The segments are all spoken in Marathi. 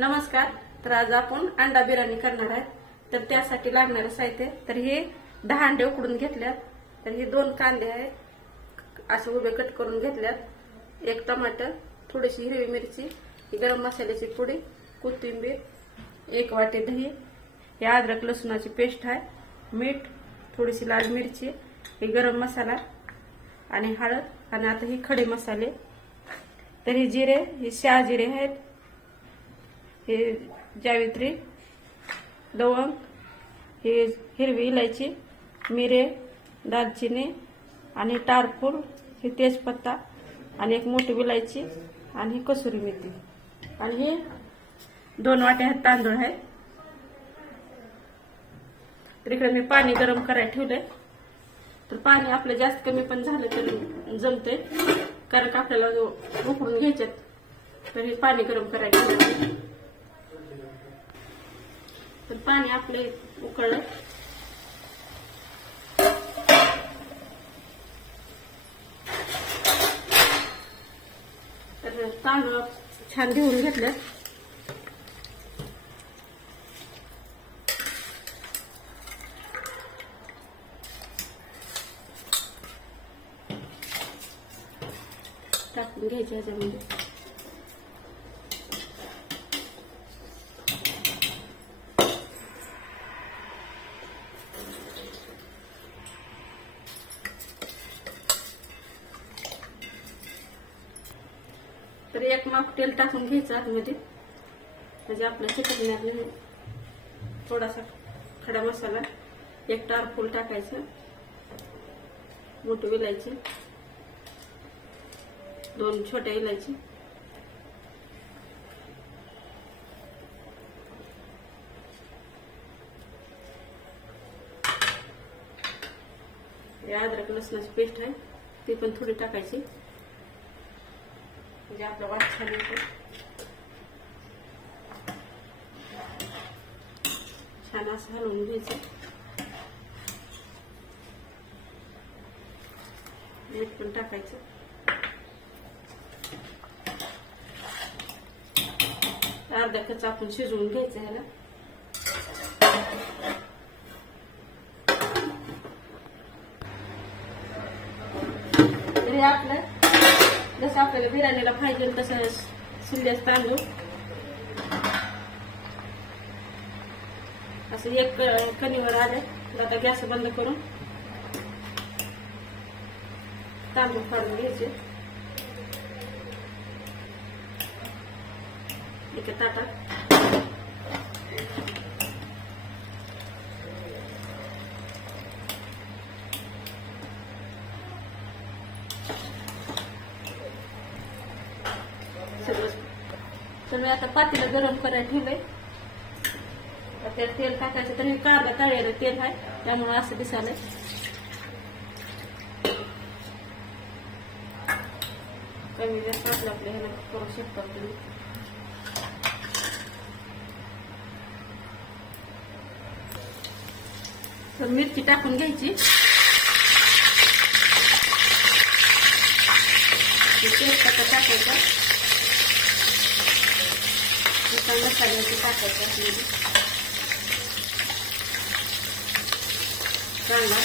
नमस्कार. तर आज आपण अंडा बिर्याणी करणार आहे. तर त्यासाठी लागणारे साहित्य तर हे 10 अंडे उकडून घेतल्यात. तर हे 2 कांदे आहेत असे उभे कट करून घेतल्यात. 1 टमाटर, थोडीशी हिरवी मिरची, गरम मसाल्याची पुडी, कोथिंबीर, 1 वाटी दही, हे अद्रक लसूणाची पेस्ट आहे, मीठ, थोडीशी लाल मिरची, हे गरम मसाला आणि हळद. आणि आता हे खडे मसाले तर हे जिरे, हे शहाजिरे आहेत, हे जावित्री, लवंग, हे हिरवी इलायची, मिरे, दालचिनी आणि टारफूल, हे तेजपत्ता आणि 1 मोठी विलायची आणि ही कसुरी मेथी. आणि हे 2 वाट्या तांदूळ आहेत. तर इकडे मी पाणी गरम करायला ठेवलंय. तर पाणी आपलं जास्त कमी पण झालं तरी जमते, कारण का आपल्याला उकडून घ्यायच्यात. तर हे पाणी गरम करायला ठेवलंय. तर पाणी आपले उकळलंय. तर तांदूळ छान धुवून घेतलं. टाकून घ्यायचे ह्याच्यामध्ये. तर 1 माप तेल टाकून घ्यायचं आतमध्ये, म्हणजे आपल्या चिकटणार नाही. थोडासा खडा मसाला, 1 टारफूल टाकायचं, मोठी विलायची, 2 छोट्या इलायची, अद्रक लसणाची पेस्ट आहे ती पण थोडी टाकायची, म्हणजे आपला वास छान येतो. छान असं हलवून घ्यायचं. मीठ पण टाकायचं. अर्धा कच्चा आपण शिजवून घ्यायचं ह्याला. तरी आपलं जसं आपल्याला बिर्याणीला पाहिजे तसं शिल्लक तांदूळ असं 1 कणीवर आले. आता गॅस बंद करून तांदूळ काढून घ्यायचे एका ताटात. तर मी आता पातेलं गरम करायला ठेवलंय. त्यात तेल टाकायचं. तर हे कांदा तळलेलं तेल आहे, त्यामुळे असं दिसायलंय. कमी जास्त आपलं ह्याला करू शकतो तुम्ही. तर मिरची टाकून घ्यायची. तेजपत्ता टाकायचा, मसाल्याची टाकायचं आपल्याला, कांदा,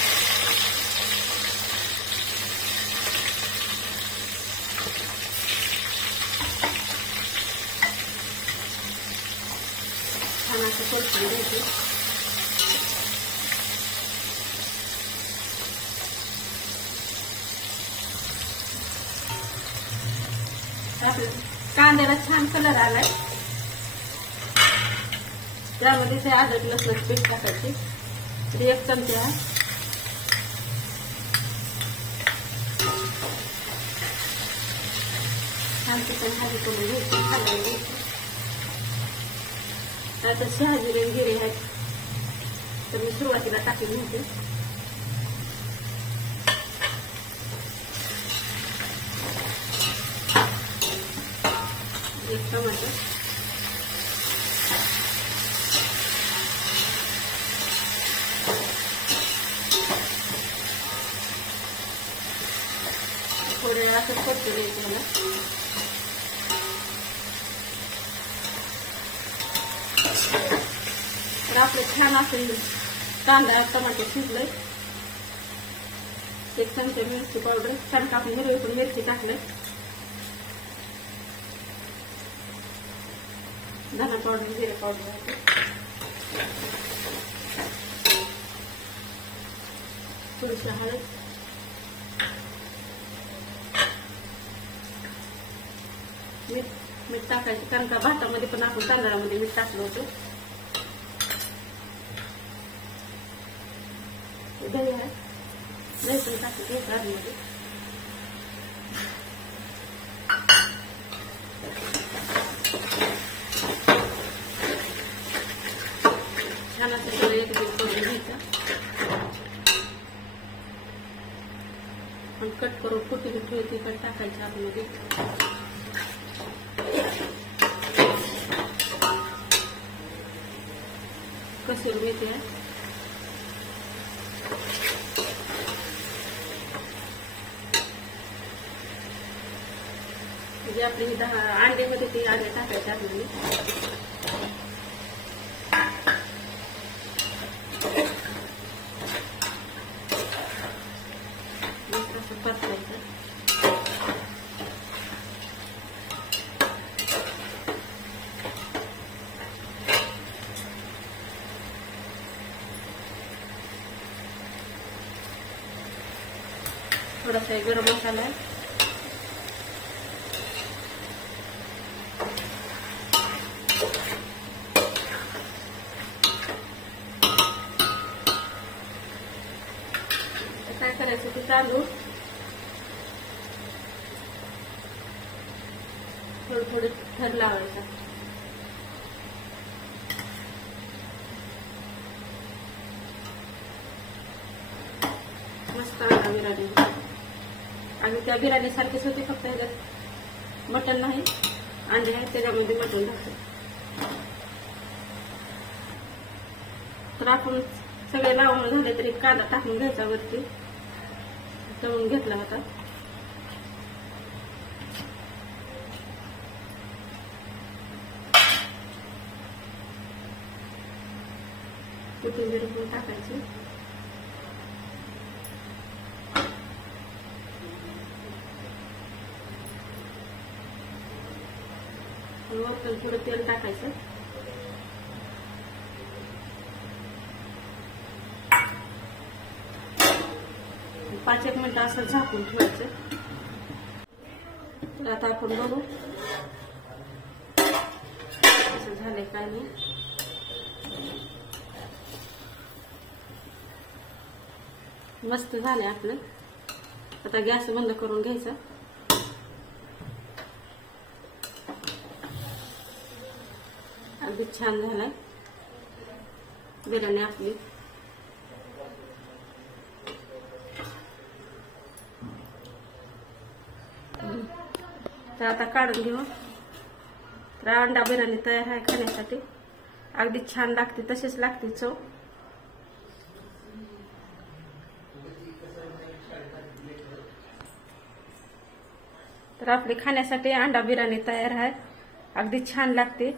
छान असं परतून घ्यायचं. कांद्याला छान कलर आलाय. त्यामध्ये ते अद्रक लसणाची पेस्ट टाकायची. तर 1 चमचा छान चिकन भाजी करून घ्यायची, हलवून घ्यायची. आता शहाजिरे जिरे आहेत, तर मी सुरुवातीला टाकून घ्यायचे. एक टमाटर, थोडे असं परतून घ्यायचं. तर आपलं छान असेल कांदा टमाटे शिजलंय. 1 चमचा मिरची पावडर, छान टाकून हिरवी पण मिरची टाकलं. धना पावडर, जिरे पावडर, थोडीशी हळद, मीठ टाकायचं कारण का भातामध्ये पण आपण तांदळामध्ये मीठ टाकलं होतं. दही आहे, दही पण टाकून घ्यायचं आतमध्ये. छान असं सगळं एकजीव करून घ्यायचं. पण कट करून फुटून ठेवते पण टाकायचं आतमध्ये. कसुरी मेथी आहे, म्हणजे आपली 10 अंड्यामध्ये ते अंडे टाकायचे आतमध्ये. असं परतायचं. थोडासा गरम मसाला आहे. काय करायचं ते तांदूळ थोडं थर लावायचा. मस्त अंडा बिर्याणी आणि त्या बिर्याणी सारखीच होती, फक्त ह्याच्यात मटण नाही, अंडे आहेत त्याच्यामध्ये मटण टाकतो. तर आपण सगळे लावून झाले तरी कांदा टाकून घ्यायचा वरती. तळून घेतला होता. कोथिंबीर पण टाकायची. वरतून थोडं तेल टाकायचं. पाच एक मिनिटं असं झाकून ठेवायचं. तर आता आपण बघू असं झालंय काय नाही. मस्त झालंय आपलं. आता गॅस बंद करून घ्यायचा. अगदी छान झालाय बिर्याणी आपली. तर आता काढून घेऊ. तर अंडा बिर्याणी तयार आहे खाण्यासाठी. अगदी छान लागते, तशीच लागते चव. तर आपली खाण्यासाठी अंडा बिर्याणी तयार आहे. अगदी छान लागते.